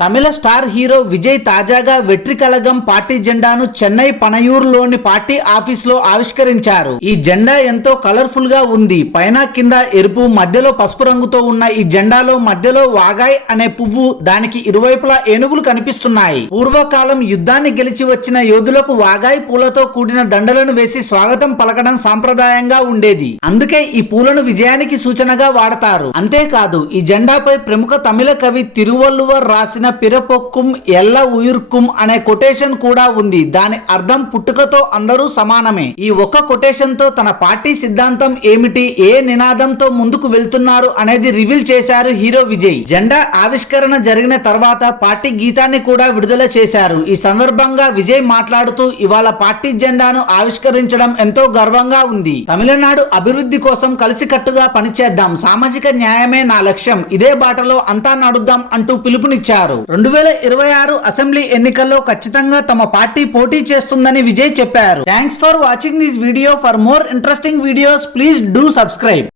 తమిళ star hero Vijay తాజాగా Vetri Kazhagam party జెండాను Chennai పనయూరులోని party office లో ఆవిష్కరించారు. ఈ జెండా ఎంతో కలర్ఫుల్ గా ఉంది. పైన కింద ఎరుపు, మధ్యలో పసుపు రంగుతో ఉన్న ఈ జెండాలో మధ్యలో వాగాయ్ అనే పువ్వు, దానికి ఇరువైపులా ఏనుగులు కనిపిస్తున్నాయి. పూర్వకాలం యుద్ధాన్ని గెలిచి వచ్చిన యోధులకు వాగాయ్ పూలతో కూడిన దండలను వేసి స్వాగతం పలకడం సాంప్రదాయంగా ఉండేది. అందుకే ఈ పూలను విజయానికి సూచనగా వాడతారు. అంతేకాదు, ఈ జెండాపై ప్రముఖ తమిళ కవి తిరువల్లువర్ రాసిన పిరపొక్కుం ఎల్ల ఉయిర్కుం అనే కొటేషన్ కూడా ఉంది. దాని అర్థం పుట్టుకతో అందరూ సమానమే. ఈ ఒక్క కొటేషన్ తో తన పార్టీ సిద్ధాంతం ఏమిటి, ఏ నినాదంతో ముందుకు వెళ్తున్నారు అనేది రివీల్ చేశారు హీరో విజయ్. జెండా ఆవిష్కరణ జరిగిన తర్వాత పార్టీ గీతాన్ని కూడా విడుదల చేశారు. ఈ సందర్భంగా విజయ్ మాట్లాడుతూ, ఇవాళ పార్టీ జెండాను ఆవిష్కరించడం ఎంతో గర్వంగా ఉంది. తమిళనాడు అభివృద్ధి కోసం కలిసికట్టుగా పనిచేద్దాం. సామాజిక న్యాయమే నా లక్ష్యం. ఇదే బాటలో అంతా నడుద్దాం అంటూ పిలుపునిచ్చారు. 2026 అసెంబ్లీ ఎన్నికల్లో ఖచ్చితంగా తమ పార్టీ పోటీ చేస్తుందని విజయ్ చెప్పారు. Thanks for watching this video. For more interesting videos please do subscribe.